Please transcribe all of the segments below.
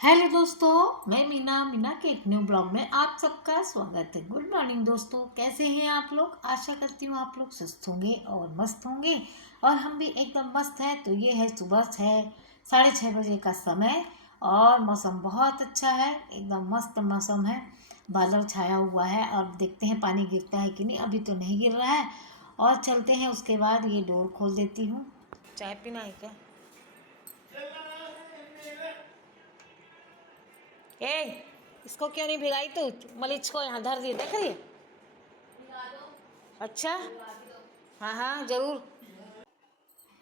Hello दोस्तों, मैं मीना के एक न्यू ब्लॉग में आप सबका स्वागत है। गुड मॉर्निंग दोस्तों, कैसे हैं आप लोग। आशा करती हूँ आप लोग स्वस्थ होंगे और मस्त होंगे और हम भी एकदम मस्त हैं। तो ये है सुबह 6:30 बजे का समय और मौसम बहुत अच्छा है, एकदम मस्त मौसम है। बादल छाया हुआ है और देखते हैं पानी गिरता है कि नहीं। अभी तो नहीं गिर रहा है और चलते हैं। उसके बाद ये डोर खोल देती हूँ। चाय पीना है क्या? ए, इसको क्यों नहीं भिगाई तू? मलिच को यहाँ धर दी, देख रही है? अच्छा, हाँ हाँ जरूर।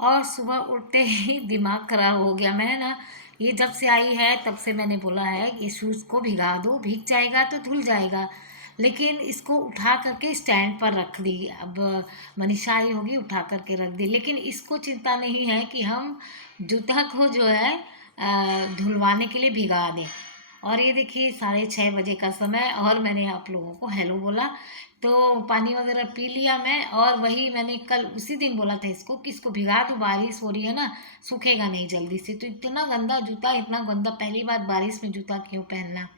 और सुबह उठते ही दिमाग खराब हो गया। मैं ना ये जब से आई है तब से मैंने बोला है कि शूज़ को भिगा दो, भीग जाएगा तो धुल जाएगा। लेकिन इसको उठा करके स्टैंड पर रख दी। अब मनीषा आई होगी, उठा करके रख दी। लेकिन इसको चिंता नहीं है कि हम जूता को जो है धुलवाने के लिए भिगा दें। और ये देखिए 6:30 बजे का समय और मैंने आप लोगों को हेलो बोला। तो पानी वगैरह पी लिया मैं। और वही मैंने कल उसी दिन बोला था इसको कि इसको भिगा दो, बारिश हो रही है ना, सूखेगा नहीं जल्दी से। तो इतना गंदा जूता, इतना गंदा, पहली बार बारिश में जूता क्यों पहनना।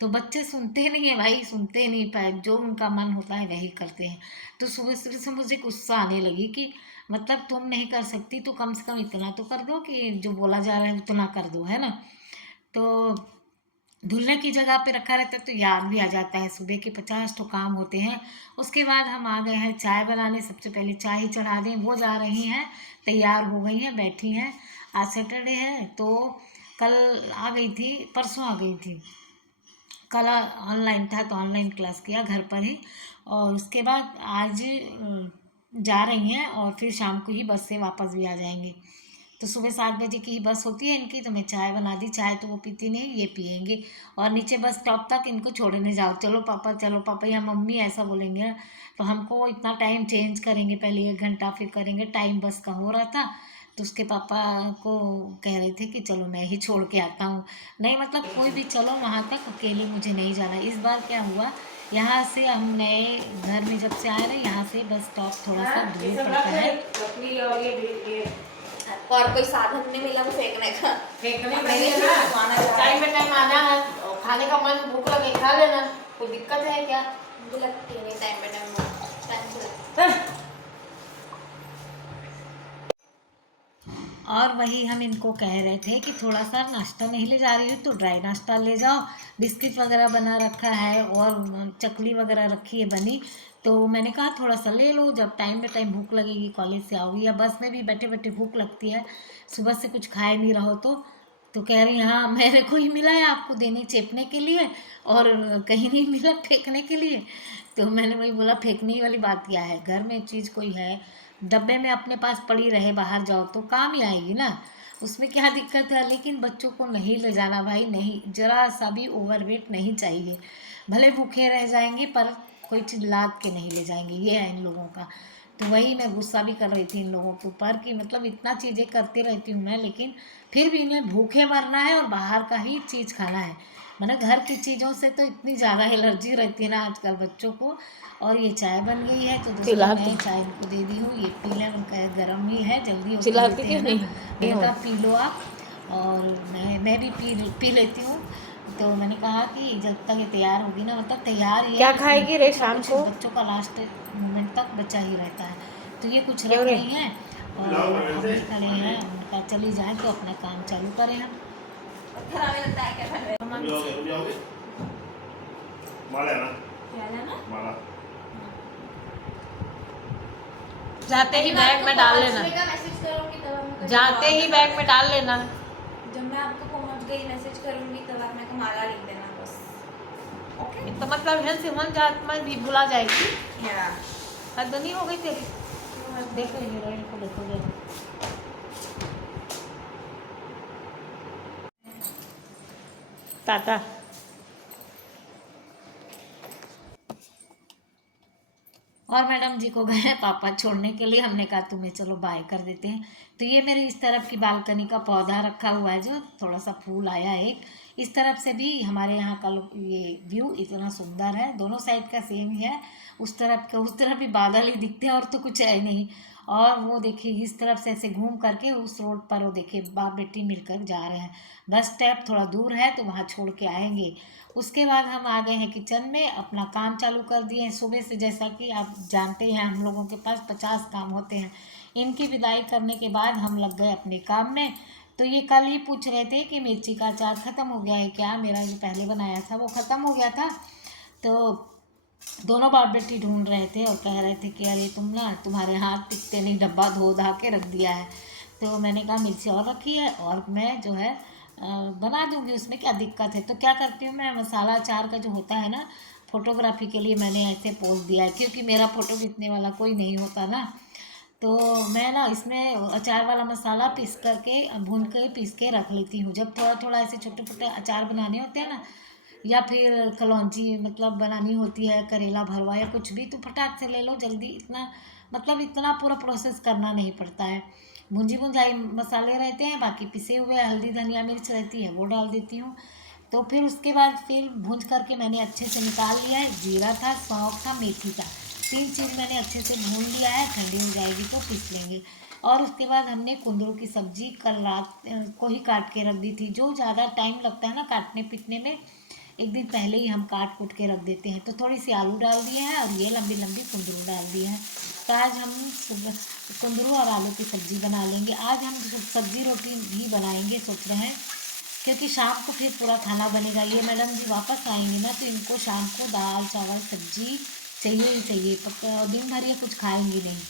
तो बच्चे सुनते नहीं है भाई, सुनते नहीं पाए, जो उनका मन होता है वही करते हैं। तो सुबह सुबह से मुझे गुस्सा आने लगी कि मतलब तुम नहीं कर सकती तो कम से कम इतना तो कर दो कि जो बोला जा रहा है उतना कर दो, है ना। तो धुलने की जगह पे रखा रहता है तो याद भी आ जाता है। सुबह के 50 तो काम होते हैं। उसके बाद हम आ गए हैं चाय बनाने। सबसे पहले चाय ही चढ़ा दें। वो जा रही हैं, तैयार हो गई हैं, बैठी हैं। आज सैटरडे है तो कल आ गई थी, परसों आ गई थी। कल ऑनलाइन था तो ऑनलाइन क्लास किया घर पर ही। और उसके बाद आज जा रही हैं और फिर शाम को ही बस से वापस भी आ जाएंगे। तो सुबह 7 बजे की ही बस होती है इनकी। तो मैं चाय बना दी। चाय तो वो पीती नहीं, ये पियेंगे। और नीचे बस स्टॉप तक इनको छोड़ने जाओ, चलो पापा चलो पापा, या मम्मी ऐसा बोलेंगे। तो हमको इतना टाइम चेंज करेंगे, पहले 1 घंटा फिर करेंगे। टाइम बस का हो रहा था तो उसके पापा को कह रहे थे कि चलो मैं ही छोड़ के आता हूँ। नहीं मतलब कोई भी चलो वहाँ तक, अकेले मुझे नहीं जाना। इस बार क्या हुआ, यहाँ से हम नए घर में जब से आए रहे, यहाँ से बस स्टॉप थोड़ा सा दूर पड़ता है। और कोई साधन नहीं मिला वो फेंकने का। फेंकने के लिए ना टाइम पे टाइम आना है। खाने का मन, भूख लगे खा लेना, कोई दिक्कत है क्या? मुझे लगती है नहीं टाइम पे टाइम से लगता है। और वही हम इनको कह रहे थे कि थोड़ा सा नाश्ता नहीं ले जा रही हो तो ड्राई नाश्ता ले जाओ। बिस्किट वगैरह बना रखा है और चकली वगैरह रखी है बनी। तो मैंने कहा थोड़ा सा ले लो, जब टाइम पे टाइम भूख लगेगी, कॉलेज से आओगी या बस में भी बैठे बैठे भूख लगती है, सुबह से कुछ खाए नहीं रहो तो कह रही हाँ मेरे को ही मिला है आपको देने चेपने के लिए और कहीं नहीं मिला फेंकने के लिए। तो मैंने वही बोला फेंकने वाली बात क्या है, घर में चीज़ कोई है डब्बे में अपने पास पड़ी रहे, बाहर जाओ तो काम ही आएगी ना, उसमें क्या दिक्कत है। लेकिन बच्चों को नहीं ले जाना भाई, नहीं, जरा सा भी ओवरवेट नहीं चाहिए। भले भूखे रह जाएंगे पर कोई चीज़ लाद के नहीं ले जाएंगे, ये है इन लोगों का। तो वही मैं गुस्सा भी कर रही थी इन लोगों के ऊपर कि मतलब इतना चीज़ें करती रहती हूँ मैं, लेकिन फिर भी इन्हें भूखे मरना है और बाहर का ही चीज़ खाना है। मैंने घर की चीज़ों से तो इतनी ज़्यादा एलर्जी रहती है ना आजकल बच्चों को। और ये चाय बन गई है तो दोस्तों मैं चाय इनको दे दी हूँ, ये पी लें। उनका गर्म ही है, जल्दी होती देते हैं ना। मैंने कहा पी लो आप, और मैं भी पी लेती हूँ। तो मैंने कहा कि जब तक ये तैयार होगी ना, मतलब तैयार ही क्या है, खाएगी रे कुछ ना शाम कुछ को? बच्चों का लास्ट मोमेंट तक बचा ही रहता है। तो ये कुछ रख रही हैं और हम भी खड़े हैं। उनका चली जाए तो अपना काम चालू करें हम। खराब लगता है क्या कर रहे ना जाते ही बैग में डाल लेना, मैसेज करूंगी तब मैं जाते ही बैग में डाल लेना। जब मैं आपको पहुंच गई मैसेज करूंगी तब आप मेरे को माला लिख देना बस। ओके तो मतलब है सिमन जात में भी भुला जाएगी। या हद नहीं हो गई तेरी। देखो हीरोइन को देखो जरा। टाटा। और मैडम जी को गए पापा छोड़ने के लिए। हमने कहा तुम्हें चलो बाय कर देते हैं। तो ये मेरी इस तरफ की बालकनी का पौधा रखा हुआ है जो थोड़ा सा फूल आया है। इस तरफ से भी हमारे यहाँ का ये व्यू इतना सुंदर है, दोनों साइड का सेम ही है। उस तरफ भी बादल ही दिखते हैं और तो कुछ है नहीं। और वो देखिए इस तरफ से ऐसे घूम करके उस रोड पर वो देखिए बाप बेटी मिलकर जा रहे हैं। बस स्टॉप थोड़ा दूर है तो वहाँ छोड़ के आएंगे। उसके बाद हम आ गए हैं किचन में, अपना काम चालू कर दिए हैं सुबह से। जैसा कि आप जानते हैं हम लोगों के पास 50 काम होते हैं। इनकी विदाई करने के बाद हम लग गए अपने काम में। तो ये कल ही पूछ रहे थे कि मिर्ची का अचार ख़त्म हो गया है क्या, मेरा जो पहले बनाया था वो ख़त्म हो गया था। तो दोनों बाप बेटी ढूंढ रहे थे और कह रहे थे कि अरे तुम्हारे हाथ टिकते नहीं, डब्बा धो धा के रख दिया है। तो मैंने कहा मिर्ची और रखी है और मैं जो है बना दूंगी, उसमें क्या दिक्कत है। तो क्या करती हूँ मैं, मसाला अचार का जो होता है ना, फोटोग्राफी के लिए मैंने ऐसे पोज दिया है क्योंकि मेरा फ़ोटो खींचने वाला कोई नहीं होता ना। तो मैं ना इसमें अचार वाला मसाला पीस करके भून के पीस के रख लेती हूँ। जब थोड़ा थोड़ा ऐसे छोटे छोटे अचार बनाने होते हैं ना, या फिर कलौंजी मतलब बनानी होती है, करेला भरवा या कुछ भी, तो फटाक से ले लो जल्दी। इतना मतलब इतना पूरा प्रोसेस करना नहीं पड़ता है। भुंजी भुंजाई मसाले रहते हैं, बाकी पिसे हुए हल्दी धनिया मिर्च रहती है वो डाल देती हूँ। तो फिर उसके बाद फिर भूंज करके मैंने अच्छे से निकाल लिया है। जीरा था, सौंफ था, मेथी था, 3 चीज़ मैंने अच्छे से भून लिया है। ठंडी हो जाएगी तो पीस लेंगे। और उसके बाद हमने कुंदरू की सब्जी कल रात को ही काट के रख दी थी। जो ज़्यादा टाइम लगता है ना काटने पीटने में, एक दिन पहले ही हम काट कूट के रख देते हैं। तो थोड़ी सी आलू डाल दिए हैं और ये लंबी लंबी कुंदरू डाल दिए हैं। तो आज हम कुंदरू और आलू की सब्ज़ी बना लेंगे। आज हम सब्ज़ी रोटी भी बनाएंगे सोच रहे हैं, क्योंकि शाम को फिर पूरा खाना बनेगा। ये मैडम जी वापस आएंगे ना, तो इनको शाम को दाल चावल सब्जी चाहिए ही चाहिए। दिन भर ये कुछ खाएंगी नहीं।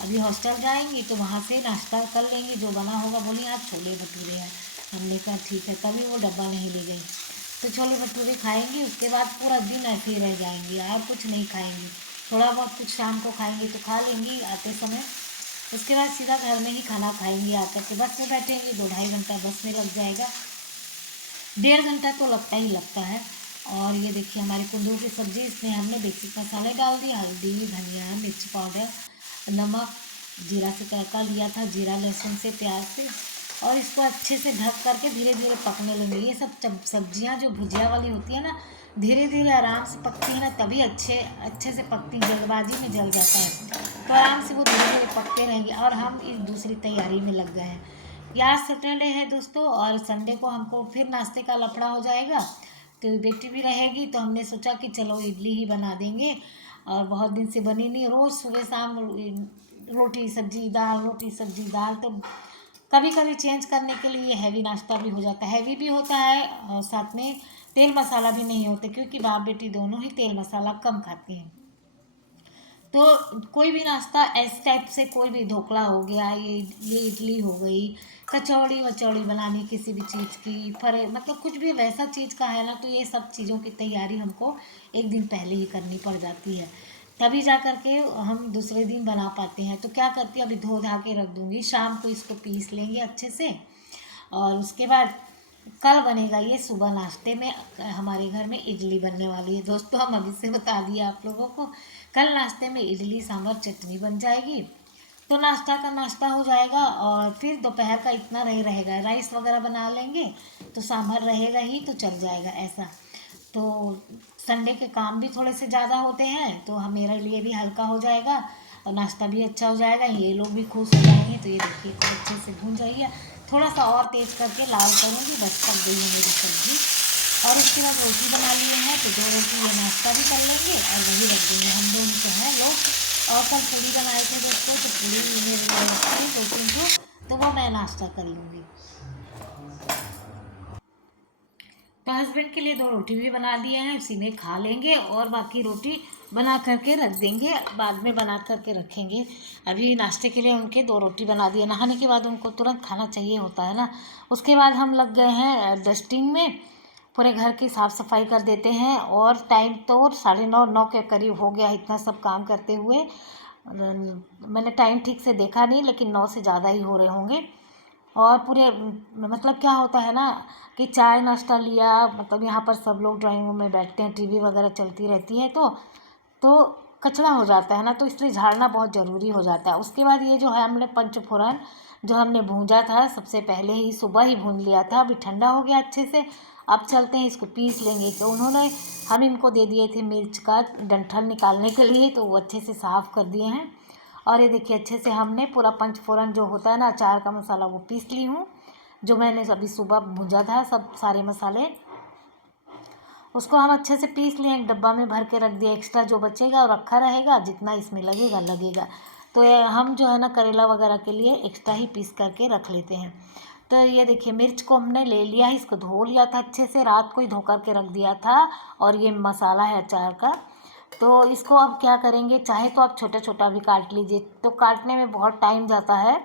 अभी हॉस्टल जाएंगी तो वहाँ से नाश्ता कर लेंगी जो बना होगा। बोली आज छोले भटूरे हैं, हमने कहा ठीक है, तभी वो डब्बा नहीं ले गई। तो छोले भटूरे खाएंगी, उसके बाद पूरा दिन ऐसे ही रह जाएंगी और कुछ नहीं खाएंगी। थोड़ा बहुत कुछ शाम को खाएंगी तो खा लेंगी आते समय। उसके बाद सीधा घर में ही खाना खाएंगी। आकर के बस में बैठेंगी, 2-2.5 घंटा बस में लग जाएगा, 1.5 घंटा तो लगता ही लगता है। और ये देखिए हमारी कुंदरू की सब्ज़ी, इसमें हमने बेसिक मसाले डाल दिए, हल्दी धनिया मिर्च पाउडर नमक, जीरा से तड़का लिया था, जीरा लहसुन से प्याज से। और इसको अच्छे से ढक करके धीरे धीरे पकने लेंगे। ये सब सब्जियां जो भुजिया वाली होती है ना, धीरे धीरे आराम से पकती है ना, तभी अच्छे अच्छे से पकती। जल्दबाजी में जल जाता है, तो आराम से वो धीरे धीरे पकते रहेंगे। और हम इस दूसरी तैयारी में लग गए हैं। ये आज सैटरडे है दोस्तों, और संडे को हमको फिर नाश्ते का लफड़ा हो जाएगा। तो बेटी भी रहेगी तो हमने सोचा कि चलो इडली ही बना देंगे। और बहुत दिन से बनी नहीं, रोज़ सुबह शाम रोटी सब्जी दाल रोटी सब्जी दाल। तो कभी कभी चेंज करने के लिए हैवी नाश्ता भी हो जाता है, हैवी भी होता है और साथ में तेल मसाला भी नहीं होते, क्योंकि बाप बेटी दोनों ही तेल मसाला कम खाती हैं। तो कोई भी नाश्ता इस टाइप से, कोई भी ढोकला हो गया, ये इडली हो गई, कचौड़ी वचौड़ी बनानी किसी भी चीज़ की, फरे मतलब कुछ भी वैसा चीज़ का है ना, तो ये सब चीज़ों की तैयारी हमको एक दिन पहले ही करनी पड़ जाती है, तभी जा कर के हम दूसरे दिन बना पाते हैं। तो क्या करती है, अभी धो धा के रख दूँगी, शाम को इसको पीस लेंगे अच्छे से। और उसके बाद कल बनेगा ये सुबह नाश्ते में। हमारे घर में इडली बनने वाली है दोस्तों, हम अभी से बता दिया आप लोगों को। कल नाश्ते में इडली सांभर चटनी बन जाएगी, तो नाश्ता का नाश्ता हो जाएगा। और फिर दोपहर का इतना नहीं रहेगा, राइस वगैरह बना लेंगे तो सांभर रहेगा ही, तो चल जाएगा ऐसा। तो संडे के काम भी थोड़े से ज़्यादा होते हैं, तो हम मेरे लिए भी हल्का हो जाएगा और नाश्ता भी अच्छा हो जाएगा, ये लोग भी खुश हो जाएंगे। तो ये देखिए खूब अच्छे से भून जाइए, थोड़ा सा और तेज़ करके लाल करूँगी, बस पक गई है मेरी सब्ज़ी। और उसके बाद रोटी बना लिए हैं, तो 2 रोटी ये नाश्ता भी कर लेंगे और वही रख देंगे। हम दोनों तो हैं लोग। और कल पूड़ी बनाए थे दोस्तों, तो पूड़ी मेरे लिए रखी 2-3 तो वो मैं नाश्ता कर लूँगी। तो हस्बैंड के लिए 2 रोटी भी बना दिए हैं, उसी में खा लेंगे और बाकी रोटी बना करके रख देंगे, बाद में बना करके रखेंगे। अभी नाश्ते के लिए उनके 2 रोटी बना दिए, नहाने के बाद उनको तुरंत खाना चाहिए होता है ना। उसके बाद हम लग गए हैं डस्टिंग में, पूरे घर की साफ़ सफाई कर देते हैं। और टाइम तो 9:30 के करीब हो गया इतना सब काम करते हुए। मैंने टाइम ठीक से देखा नहीं, लेकिन 9 से ज़्यादा ही हो रहे होंगे। और पूरे मतलब क्या होता है ना कि चाय नाश्ता लिया, मतलब यहाँ पर सब लोग ड्राइंग रूम में बैठते हैं, टीवी वगैरह चलती रहती है, तो कचरा हो जाता है ना, तो इसलिए झाड़ना बहुत ज़रूरी हो जाता है। उसके बाद ये जो है हमने पंचफोरन जो हमने भूंजा था, सबसे पहले ही सुबह ही भून लिया था, अभी ठंडा हो गया अच्छे से। अब चलते हैं इसको पीस लेंगे। तो उन्होंने हम इनको दे दिए थे मिर्च का डंठल निकालने के लिए, तो वो अच्छे से साफ़ कर दिए हैं। और ये देखिए अच्छे से हमने पूरा पंचफोरन जो होता है ना अचार का मसाला वो पीस ली हूँ, जो मैंने अभी सुबह भूजा था सब सारे मसाले, उसको हम अच्छे से पीस लिए, एक डब्बा में भर के रख दिया। एक्स्ट्रा जो बचेगा और रखा रहेगा, जितना इसमें लगेगा लगेगा। तो ये हम जो है ना करेला वगैरह के लिए एक्स्ट्रा ही पीस करके रख लेते हैं। तो ये देखिए मिर्च को हमने ले लिया है, इसको धो लिया था अच्छे से, रात को ही धो करके रख दिया था। और ये मसाला है अचार का। तो इसको अब क्या करेंगे, चाहे तो आप छोटा छोटा भी काट लीजिए, तो काटने में बहुत टाइम जाता है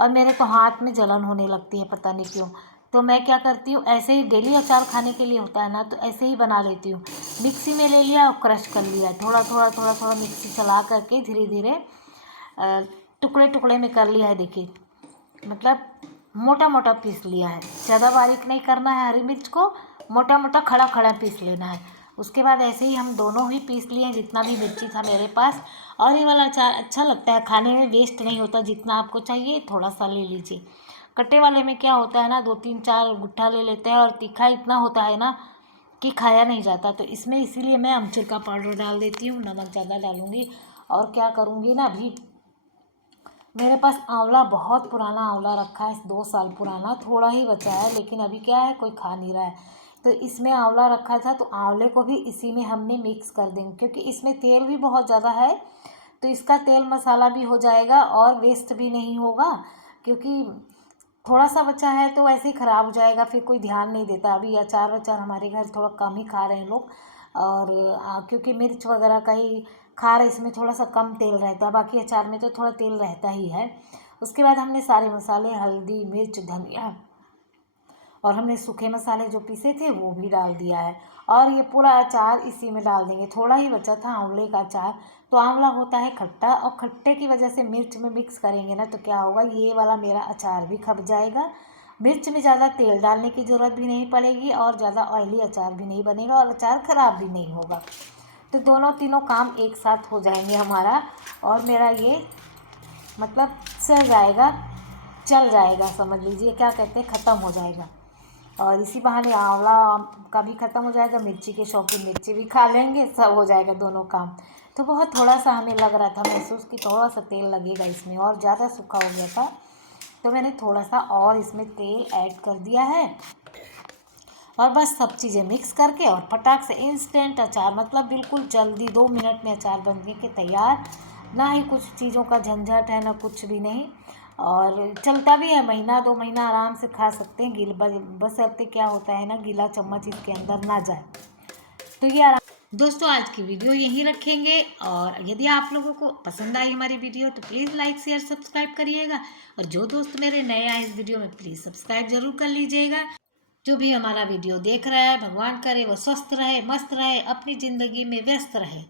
और मेरे तो हाथ में जलन होने लगती है पता नहीं क्यों। तो मैं क्या करती हूँ, ऐसे ही डेली अचार खाने के लिए होता है ना, तो ऐसे ही बना लेती हूँ। मिक्सी में ले लिया और क्रश कर लिया, थोड़ा थोड़ा थोड़ा थोड़ा मिक्सी चला करके धीरे धीरे टुकड़े टुकड़े में कर लिया है। देखिए मतलब मोटा मोटा पीस लिया है, ज़्यादा बारीक नहीं करना है। हरी मिर्च को मोटा मोटा खड़ा खड़ा पीस लेना है। उसके बाद ऐसे ही हम दोनों ही पीस लिए जितना भी मिर्ची था मेरे पास। और ये वाला अचार अच्छा लगता है खाने में, वेस्ट नहीं होता, जितना आपको चाहिए थोड़ा सा ले लीजिए। कट्टे वाले में क्या होता है ना, 2 3 4 गुट्ठा ले लेते हैं और तीखा इतना होता है ना कि खाया नहीं जाता। तो इसमें इसीलिए मैं अमचूर का पाउडर डाल देती हूँ, नमक ज़्यादा डालूँगी। और क्या करूँगी ना, अभी मेरे पास आंवला बहुत पुराना आंवला रखा है, 2 साल पुराना, थोड़ा ही बचा है, लेकिन अभी क्या है कोई खा नहीं रहा है। तो इसमें आंवला रखा था, तो आंवले को भी इसी में हमने मिक्स कर देंगे, क्योंकि इसमें तेल भी बहुत ज़्यादा है। तो इसका तेल मसाला भी हो जाएगा और वेस्ट भी नहीं होगा, क्योंकि थोड़ा सा बचा है तो वैसे ही ख़राब हो जाएगा, फिर कोई ध्यान नहीं देता। अभी अचार वचार हमारे घर थोड़ा कम ही खा रहे हैं लोग। और क्योंकि मिर्च वगैरह का ही खा रहे, इसमें थोड़ा सा कम तेल रहता है, बाकी अचार में तो थोड़ा तेल रहता ही है। उसके बाद हमने सारे मसाले हल्दी मिर्च धनिया और हमने सूखे मसाले जो पीसे थे वो भी डाल दिया है। और ये पूरा अचार इसी में डाल देंगे। थोड़ा ही बचा था आंवले का अचार, तो आंवला होता है खट्टा, और खट्टे की वजह से मिर्च में मिक्स करेंगे ना तो क्या होगा, ये वाला मेरा अचार भी खप जाएगा। मिर्च में ज़्यादा तेल डालने की ज़रूरत भी नहीं पड़ेगी और ज़्यादा ऑयली अचार भी नहीं बनेगा और अचार ख़राब भी नहीं होगा। तो दोनों तीनों काम एक साथ हो जाएंगे हमारा, और मेरा ये मतलब सह जाएगा, चल जाएगा, समझ लीजिए क्या कहते हैं, ख़त्म हो जाएगा। और इसी बहाने आंवला का भी ख़त्म हो जाएगा, मिर्ची के शौकीन मिर्ची भी खा लेंगे, सब हो जाएगा दोनों काम। तो बहुत थोड़ा सा हमें लग रहा था महसूस कि थोड़ा सा तेल लगेगा इसमें, और ज़्यादा सूखा हो गया था, तो मैंने थोड़ा सा और इसमें तेल ऐड कर दिया है। और बस सब चीज़ें मिक्स करके और फटाक से इंस्टेंट अचार, मतलब बिल्कुल जल्दी 2 मिनट में अचार बनने के तैयार। ना ही कुछ चीज़ों का झंझट है, ना कुछ भी नहीं, और चलता भी है, महीना 2 महीना आराम से खा सकते हैं। बशर्ते क्या होता है ना, गीला चम्मच इसके अंदर ना जाए। तो ये आराम। दोस्तों आज की वीडियो यहीं रखेंगे, और यदि आप लोगों को पसंद आई हमारी वीडियो तो प्लीज़ लाइक शेयर सब्सक्राइब करिएगा। और जो दोस्त मेरे नए आए इस वीडियो में प्लीज़ सब्सक्राइब जरूर कर लीजिएगा। जो भी हमारा वीडियो देख रहा है, भगवान करे वो स्वस्थ रहे, मस्त रहे, अपनी ज़िंदगी में व्यस्त रहे।